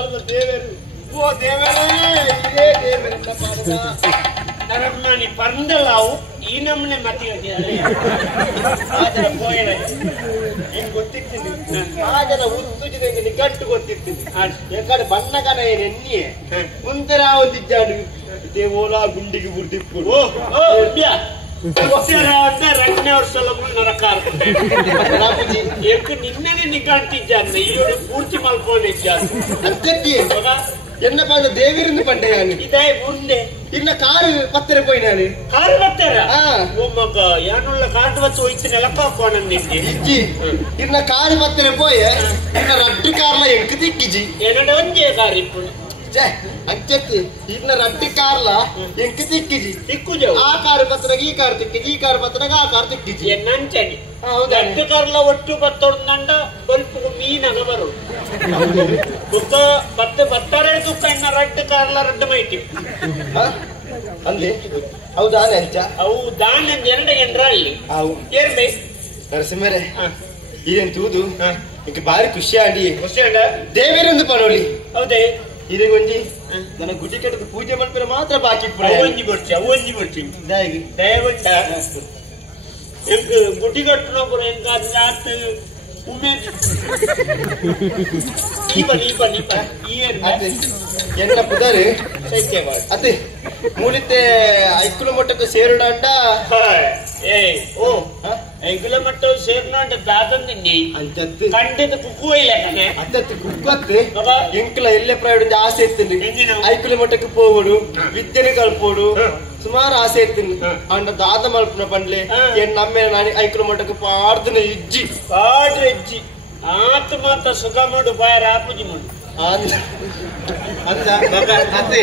ಪಾಲದ ದೇವರು ಓ ದೇವರೇ ಇದೇ ದೇವರನ್ನ ಪಾಲದ ನರಮ್ಮನಿ ಪಂದಲಾವು ಈ ನಮ್ಮನೆ ಮತಿಗೆ ಆದರ ಪೋಯಣ ಏನು ಗೊತ್ತಿರ್ತೀನಿ ಆದರ ಉತ್ತುಜಿದಂಗೆ ನಿಕಟ್ಟು ಗೊತ್ತಿರ್ತೀನಿ ಯಾಕಡೆ ಬಣ್ಣಗನ ಏನು ಎನ್ನಿಯೇ ಮುಂದರ ಒಂದಿದ್ದಾನು ದೇವೋಲ ಗುಂಡಿಗೆ ಬುರ್ದಿಪ್ಪು ಎರಡನೇ ವರ್ಷ ನರಕಾರ ನಿನ್ನೆ ನಿಗಾಂಟಿದ್ದಾನೆ ಇವಳು ಪೂರ್ತಿ ಮಲ್ಕೊಂಡಿದ್ದಾನೆ ಅಂಕತ್ತಿ என்ன பாத தேவிருந்து பண்டையானு இதே முன்னே இன்ன காரு பத்திர போய் நானு காரு பத்திர உம்மக யானுள்ள காட்டு வச்சு ஒய்த்து நிலப்பா போனேன் இஜி இன்ன காரு பத்திர போய் இன்ன ரட்டு கார்ல எங்க திக்கிஜி என்னோட ஒஞ்சே கார் இப்போ ಜೆ ಅಂಚತ್ತಿ ಇನ್ನ ರಡ್ಡಿ ಕಾರ್ಲ ಎಂಕ ತಿಕ್ಕಿಜಿ ತಿಕ್ಕುಜು ಆ ಕಾರ್ ಪತ್ರಗೆ ಈ ಕಾರ್ ತಿಕ್ಕಿಜಿ ಈ ಕಾರ್ ಪತ್ರಗೆ ಆ ಕಾರ್ ತಿಕ್ಕಿಜಿ ಎನ್ನಂಚನಿ ರಡ್ಡಿ ಕಾರ್ಲ ಒಟ್ಟು ಬತ್ತೊಂದಂಡ ಬಲ್ಪು ಮೀನಗ ಬರು ಬುಕ್ಕ ಬತ್ತರೆ ತುಕ್ಕ ಇನ್ನ ರಡ್ಡಿ ಕಾರ್ಲ ರಡ್ಡು ಮೈಟಿ ಅಂದೆ ಹೌದಾನೆ ಅಂಚ ಅವು ದಾನ ಎರಡು ಎಂಡ್ರಲ್ಲಿ ಅವು ಏರ್ಬೇ ನರಸಿಂಹರೇ ಇದೇನ್ ತೂದು ಇಂಕ ಬಾರಿ ಖುಷಿ ಆಂಡಿ ದೇವೇರಂದು ಪನೋಲಿ ಹೌದೇ ಇದೇ ಒಂಜಿ ನನ್ನ ಗುಡಿ ಕಟ್ಟದ ಪೂಜೆ ಮಾಡ್ತಾರೆ ಮಾತ್ರ ಬಾಕಿ ಅವೊಂಜಿ ಬರ್ತೀನಿ ದಯವಿಟ್ಟ ಎಂಕ್ ಗುಡಿ ಕಟ್ಟಣ ಪುರ ಎಂಕ ಜಾತ್ ಉಮೆ ಎನ್ನ ಪುದಾರು ಅತ್ತೆ ಮೂಲಿತೆ ಐಕುಲ ಮಟ್ಟಕ್ಕೆ ಸೇರುಡಾಂಡ ಓ ಐಕುಲ ಮಟ್ಟ ಸೇರುಡಾಂಡ ದಾದಂದಿ ಅಂಚತ್ತು ಕಂಡದ ಕುಕ್ಕು ಇಲ್ಲ ಅತ್ತತ್ತು ಕುಕ್ಕತ್ತು ಎಂಕಲ ಎಲ್ಲೆ ಪ್ರಾಯಡ್ ಆಸೆ ಇತ್ತು ಐಕುಲ ಮಟ್ಟಕ್ಕೆ ಹೋಗೋಡು ವಿದ್ಯೆನೆ ಕಲ್ಪೋಡು ಸುಮಾರು ಆಸೆ ಇತ್ತು ಅಂಡ ದಾದ ಮಲ್ಪನ ಬಂಡ್ಲೆ ಏನ್ ನಮ್ಮೆ ನಾನು ಐಕುಲ ಮಟ್ಟಕ್ಕೆ ಪಾಡ್ದನ ಇಜ್ಜಿ ಆತ ಮಾತ ಸುಖ ಮಾಡು ಬಾಯರ ಆಪುಜಿ ಮಾಡು ಅಂದ ಅತ್ತೆ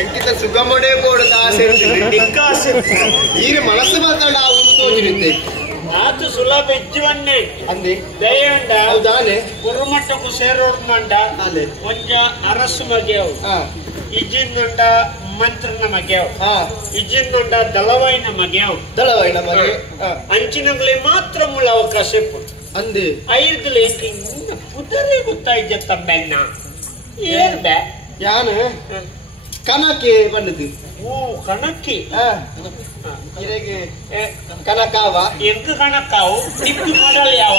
ಎಂಕಿತ ಸುಖ ಮಾಡೇ ಕೊಡದ ಆಸೆ ಈಗ ಮನಸ್ಸು ಮಾತಾಡ ತೋಜಿರುತ್ತೆ ಆತ ಸುಲಭ ಇಜ್ಜುವನ್ನೇ ಅಂದೆ ದಯಂಡ ಹೌದಾನೆ ಕುರುಮಟ್ಟಕ್ಕೂ ಸೇರೋಡ್ ಮಂಡ ಅದೇ ಒಂಜ ಅರಸು ಮಗೆಯವು ಇಜ್ಜಿಂದುಂಡ ಮಂತ್ರನ ಮಗೆಯವು ಇಜ್ಜಿಂದುಂಡ ದಳವಾಯಿನ ಮಗೆಯವು ದಳವಾಯಿನ ಮಗೆ ಅಂಚಿನಗಳೇ ಮಾತ್ರ ಮುಳ್ಳ ಅವಕಾಶ ಅಂದೆ ಐರ್ದಲೇ ಪುದರೇ ಗೊತ್ತಾಯ್ತ ತಮ್ಮೆನ್ನ ಏನ್ ಬೇ ಯಾನು ಕನಕೆ ಬಂದದ್ದು ಓ ಕಣಕ್ಕೆ ಇರೆಗೆ ಕನಕಾವ ಎಂಕ ಕಣಕ್ಕಾವು ತಿಕ್ಕು ಮಾಡಲ್ ಯಾವ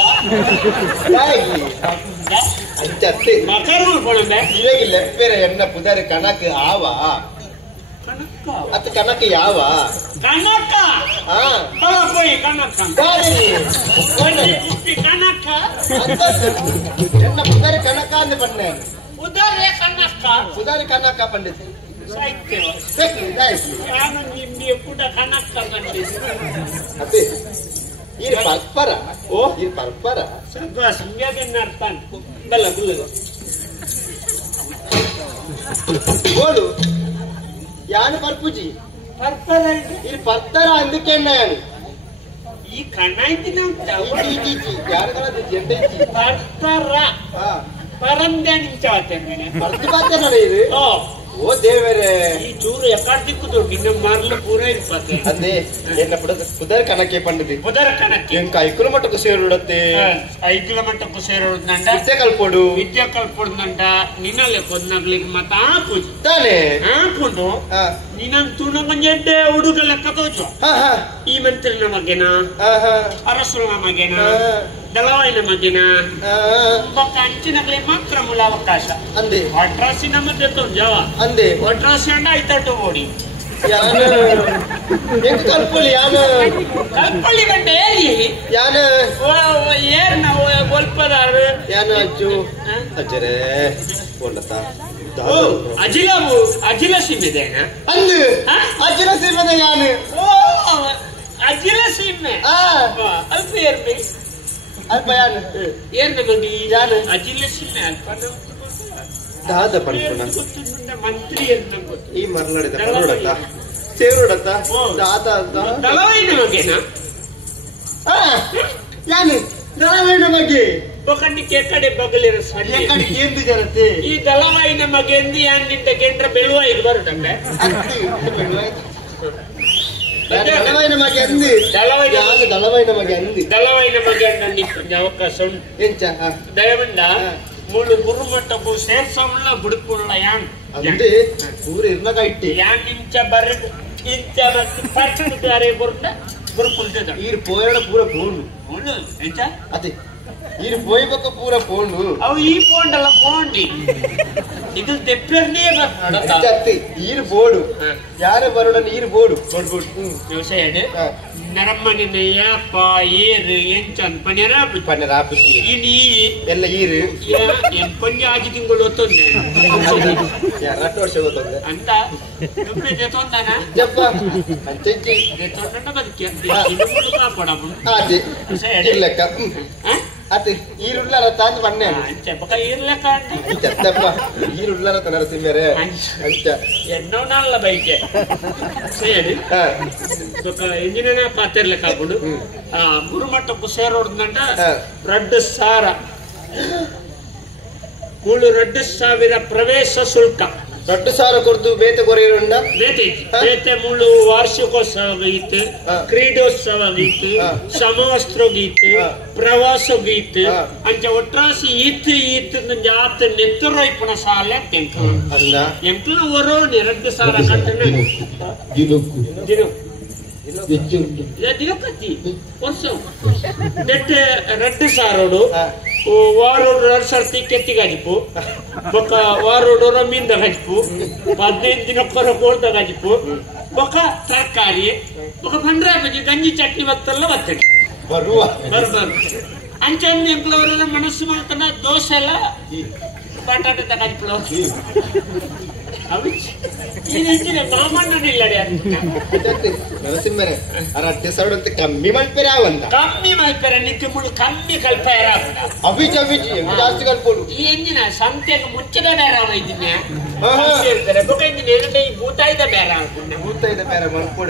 ಅಂಚತ್ತೆ ಮಕರು ಕೊಡಬೆ ಇರೆಗೆ ಲೆಪ್ಪೆರ ಎನ್ನ ಪುದರ್ ಕನಕ ಆವ ಅತ್ತ ಕನಕ ಯಾವ ಕನಕ ಹೋಯ್ ಕನಕ ಕನಕ ಎನ್ನ ಪುದರ್ ಕನಕ ಅಂದ ಬನ್ನೆ ಉದಾರೆ ಕನಕ ಉದಾರೆ ಕನಕ ಪಂಡಿತ ಸಾಹಿತ್ಯ ನಾನು ನಿಮ್ಗೆ ಕೂಡ ಕನಕ ಬಂದಿದ್ದೆ ಅದೇ ಇದು ಪರ್ಪರ ಓ ಇದು ಪರ್ಪರ ಸ್ವಲ್ಪ ಸಂಜ್ಞಾಗೆ ಅರ್ಥ ಬಲ್ಲ ಗುಲ್ಲ ಗೋಡು ಯಾನು ಪರ್ಪುಜಿ ಪರ್ಪರ ಇದು ಪರ್ತರ ಅಂದಕ್ಕೆ ಯಾನು ಈ ಕಣ್ಣಾಯ್ತಿನ ಯಾರುಗಳ ಜೆಂಡ ಪರ್ತರ ಪರಂದೆ ನಿಂಚಾವತ್ತೇನೆ ಪರ್ತಿಪಾತ ಇದು ಓ ದೇವರೇ ಈ ಚೂರು ಎಕಾರ್ದಿಕ್ಕುದು ನಿನ್ನ ಮಾರ್ಲು ಪೂರ ಇರ್ಪತ್ತೆ ಅಂದೆ ಎನ್ನ ಪುದರ್ ಕಣಕ್ಕೆ ಪಂಡದಿ ಪುದರ ಕಣಕ್ಕೆ ಎಂಕ ಐಕುಲ ಮಟ್ಟಕ್ಕೂ ಸೇರುಡತ್ತೆ ಐಕುಲ ಮಟ್ಟಕ್ಕೂ ಸೇರುಡಂಡ ವಿದ್ಯೆ ಕಲ್ಪೋಡು ನಿನ್ನಲ್ಲೇ ಕೊದ್ನಾಗ್ಲಿಕ್ಕೆ ಮತ್ತ ಹಾಕುದು ತಾನೆ ಹಾಕೊಂಡು ನೀನಂಗ್ ತುಣ ಮಂಜೆಡ್ಡೆ ಹುಡುಗ ಲೆಕ್ಕ ತೋಚು ಈ ಮಂತ್ರಿನ ಮಗೆನ ಅರಸುನ ಮಗೆನ ದಳವಾಯಿನ ಮಗೆನ ಅಂಚಿನಗ್ಲಿ ಮಾತ್ರ ಮೂಲ ಅವಕಾಶ ಅಂದೆ ಒಟ್ರಾಸಿನ ಮಧ್ಯೆ ಜವ ಅಂದೆ ಒಟ್ರಾಸಿ ಅಂಡ ಐತಟ್ಟು ಓಡಿ ಯಾನು ಎಂಕ ಕಲ್ಪೊಲಿ ಯಾನು ಕಲ್ಪೊಲಿ ಗಂಡ ಏರಿ ಯಾನು ಏರ್ ನಾವು ಗೊಲ್ಪದಾರು ಯಾನು ಅಜ್ಜು ಅಜ್ಜರೇ ಒಳ್ಳತ ಅಜಿಲ ಸೀಮೆದೇನ ಅಂದು ಅಜಿಲ ಸೀಮೆದ ಯಾನು ಓ ಅಜಿಲ ಸೀಮೆ ಅಲ್ಪ ಏರ್ಬಿ ಅಲ್ಪ ಯಾನು ಏನ್ ನಮಗೆ ಯಾನು ಅಜಿಲ ಸೀಮೆ ಅಲ್ಪ ದಾದ ಪಂಪುನ ಮಂತ್ರಿ ಈ ಮರಳಡಿದ ಕರೋಡತ್ತ ಸೇರುಡತ್ತ ದಾದ ದಳವಾಯಿನ ಮಗೆನ ಯಾನು ದಳವಾಯಿನ ಮಗೆ ಬೊಕಂಡಿಕೆ ಕಡೆ ಬಗಲಿರ ಎಕಡೆ ಎಂದು ಜರತೆ ಈ ದಳವಾಯಿನ ಮಗೆ ಎಂದು ಯಾನಿಂದ ಕೇಂದ್ರ ಬೆಳುವ ಇದು ಬರುತ್ತಂತೆ ದಳವಾಯಿನ ಮಗೆ ಅಂದು ದಳವಾಯಿನ ಮಗೆ ಅಂದು ದಳವಾಯಿನ ಮಗೆ ಅಂದ ಅವಕಾಶ ಉಂಟು ಎಂಚ ದಯವಂಡ ಮುಳ್ಳು ಗುರುಮಟ್ಟಕ್ಕೂ ಸೇರ್ಸವಲ್ಲ ಬುಡುಕುಳ್ಳ ಯಾನ್ ಅಂದ್ರೆ ಪೂರ ಇರ್ನಾಗ ಇಟ್ಟಿ ಯಾನ್ ಇಂಚ ಬರಡು ಇಂಚ ಮತ್ತೆ ಪರ್ಚುದಾರೆ ಬರುತ್ತ ಬುಡುಕುಳ್ತದ ಈರು ಪೋಯಡ ಪೂರ ಪೋಂಡು ಮುಳ್ಳು ಎಂಚ ಅದೇ ಈರು ಪೋಯ್ಬೇಕ ಪೂರ ಪೋಂಡು ಅವು ಈ ಪೋಂಡಲ್ಲ ಪೋಂಡಿ ಇದು ತೆಪ್ಪರ್ನೇ ಅತ್ತೆ ಈರು ಬೋಡು ಯಾರ ಬರೋಡ ನೀರು ಬೋಡು ಬೋಡು ವ್ಯವಸಾಯ ನರಮ್ಮನಿನ ಯಾಪ ಏರು ಎಂಚನ್ ಪನ್ಯರ ಪನ್ನೆರ ಆಪಿ ಇನಿ ಎಲ್ಲ ಈರು ಎಂಪನ್ಯ ಆಜಿ ತಿಂಗಳು ಒತ್ತೊಂದೆ 2 ವರ್ಷ ಗೊತ್ತಂದ್ರೆ ಅಂತ ದುಬ್ಬೆ ಜೊತೊಂದನ ಜಪ್ಪ ಅಂಚೆಂಚಿ ಜೊತೊಂದನ ಬದುಕಿ ಇದು ಕಾಪಾಡಮ್ಮ ಅದೇ ಇರ್ಲೆಕ್ಕ ಅತ್ತೆ ಈರುಳ್ಳಾರ ತಾಂದು ಬನ್ನೆ చెపక ఈర్లక అంటే చెత్తప్ప ఈరుಳ್ಳార నరసింహరే అంచ ఎన్నో నాళ్ళ బైకే సేడి ఒక ఇంజినియర్ పాత్రలే కాకుండా ఆ గురుమట్టకు సేరోడుందంట రెడ్ సార ಕೂಳು 2000 ಪ್ರವೇಶ ಶುಲ್ಕ 2000 ಕೊಡ್ದು ಬೇತೆ ಕೊರೆಯುಂಡ ಬೇತೆ ಮುಳ್ಳು ವಾರ್ಷಿಕೋತ್ಸವ ಗೀತ್ ಕ್ರೀಡೋತ್ಸವ ಗೀತ್ ಸಮವಸ್ತ್ರ ಗೀತ್ ಪ್ರವಾಸ ಗೀತ್ ಅಂಚ ಒಟ್ರಾಸಿ ಈತ್ ಜಾತ್ ನೆತ್ತರು ಇಪ್ಪಣ ಸಾಲ ಎಂಕ್ಲ ಒರೋ 2000 ಕಟ್ಟಣ ದಿನಕತ್ತಿ ವರ್ಷ రెడ్ సారోడు వారోడు సర్తి కెత్తి గజిపు ఒక వారోడు మీంద గజిపు 15 ದಿನಕ್ಕೊರ ಕೋರ್ದ ಗಜಿపు ఒక ತರಕಾರಿ ఒక పండ్రాబజి ಗಂಜಿ ಚಟ್ನಿ ವತ್ತಲ್ಲ ವತ್ತಡಿ ಬರುವ ಅಂಚನ್ ಎಂಪ್ಲವರ ಮನಸ್ಸು ಮಾಡ್ತಾನ ದೋಸೆ ಎಲ್ಲ ಬಟಾಟೆ ತಗಜಿಪ್ಲೋ ನರಸಿಂಹರೇ ಅರಟ್ಟೆ ಕಮ್ಮಿ ಮಲ್ಪೆರೆ ಅವಂತ ಕಮ್ಮಿ ಮಲ್ಪೆರೆ ನಿಕ್ಕೆ ಮುಳ್ಳು ಕಮ್ಮಿ ಕಲ್ಪೆರ ಅವಿಜಿ ಜಾಸ್ತಿ ಕಲ್ಪೋಡು ಈ ಎಂಜಿನ ಸಂತೆಗೆ ಮುಚ್ಚದ ಬೇರೆ ಇದ್ದೀನಿ ಈ ಭೂತಾಯ್ದ ಬೇರೆ ಭೂತಾಯ್ದ ಬೇರೆ ಮಲ್ಪೋಡ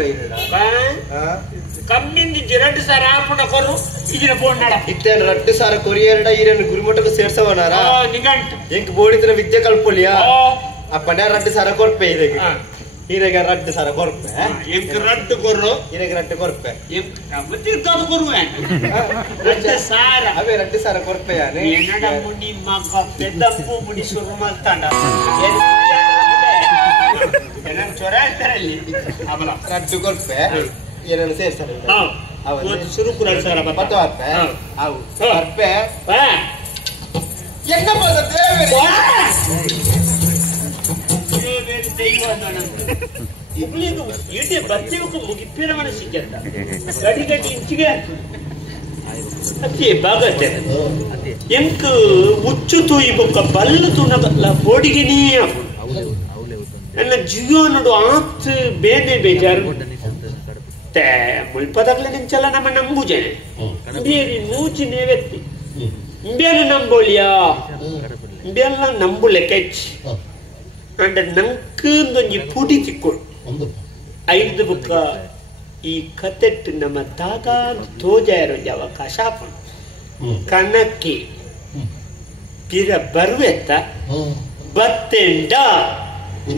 ಕಮ್ಮಿಂದ 2000 ಆಪುಣ ಕೊರು ಇದರ ಬೋರ್ಡ್ ಇತ್ತೇನು 2000 ಕೊರಿಯರ್ಡ ಈರನ್ನು ಗುರುಮಠಕ್ಕೆ ಸೇರ್ಸವನಾರ ನಿಗಂಟ್ ಎಂಕ್ ಬೋಡಿದ್ರೆ ವಿದ್ಯೆ ಕಲ್ಪೊಲಿಯಾ ಅಪ್ಪನ 2000 ಕೊರ್ಪೆ ಇದಕ್ಕೆ ಈರೆಗ 2000 ಕೊರ್ಪೆ ಎಂಕ್ ರಟ್ಟು ಕೊರು ಈರೆಗ ರಟ್ಟು ಕೊರ್ಪೆ ಮತ್ತಿರ್ತಾದ ಕೊರುವೆ 2000 ಅವೇ 2000 ಕೊರ್ಪೆ ಯಾನೆ ಏನಡ ಮುನಿ ಮಗ ಪೆದ್ದಪ್ಪು ಮುನಿ ಶುರು ಮಾಡ್ತಾಂಡ ಏನನ್ ಚೊರ ಹೇಳ್ತಾರಲ್ಲಿ ಅವಲ ರಟ್ಟು ಕೊರ್ಪೆ ಏನನ್ನು ಸೇರ್ಸಲ್ಲ ಅವತ್ತು ಶುರು ಕುರ ಸರ ಪತ್ತು ಆರ್ಪೆ ಅವು ಆರ್ಪೆ ಎಂಗ ಬರ್ತದೆ ಈಟೆ ಬರ್ತೀವಕ್ಕೆ ಮುಗಿಪಿರ ಮನಸ್ಸಿದ್ದ ಗಡಿ ಗಡಿ ಇಂಚಿಗೆ ಅತಿ ಬಾಗತ್ತೆ ಎಂಕ್ ಉಚ್ಚು ತೂಯಿಬೊಕ್ಕ ಬಲ್ಲು ತುಣಗಲ್ಲ ಬೋಡಿಗೆ ನನ್ನ ಜೀವನಡು ಆತ್ ಬೇನೆ ಬೇಜಾರು ಮುಲ್ಪದಾಗ್ಲೆ ನಿಂಚಲ್ಲ ನಮ್ಮ ನಂಬುಜನೆ ಬೇರೆ ನೂಚಿನೇ ವ್ಯಕ್ತಿ ಬೇರೆ ನಂಬೋಳಿಯಾ ಬೇಲ್ಲ ನಂಬುಲೆ ಕೆಚ್ ಅಂಡ ನಂಕೊಂದೊಂಜಿ ಪುಡಿ ತಿಕ್ಕೊಂಡು 5 ಬುಕ್ಕ ಈ ಕತೆಟ್ ನಮ್ಮ ತಾತ ತೋಜಾಯರ ಅವಕಾಶ ಕಣಕ್ಕೆ ಪಿರ ಬರುವೆತ್ತ ಬತ್ತೆಂಡ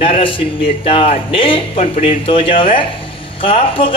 ನರಸಿಂಹ ತಾಡ್ನೆ ಪನ್ಪುಣಿ ತೋಜಾವೆ ಕಾಪಗ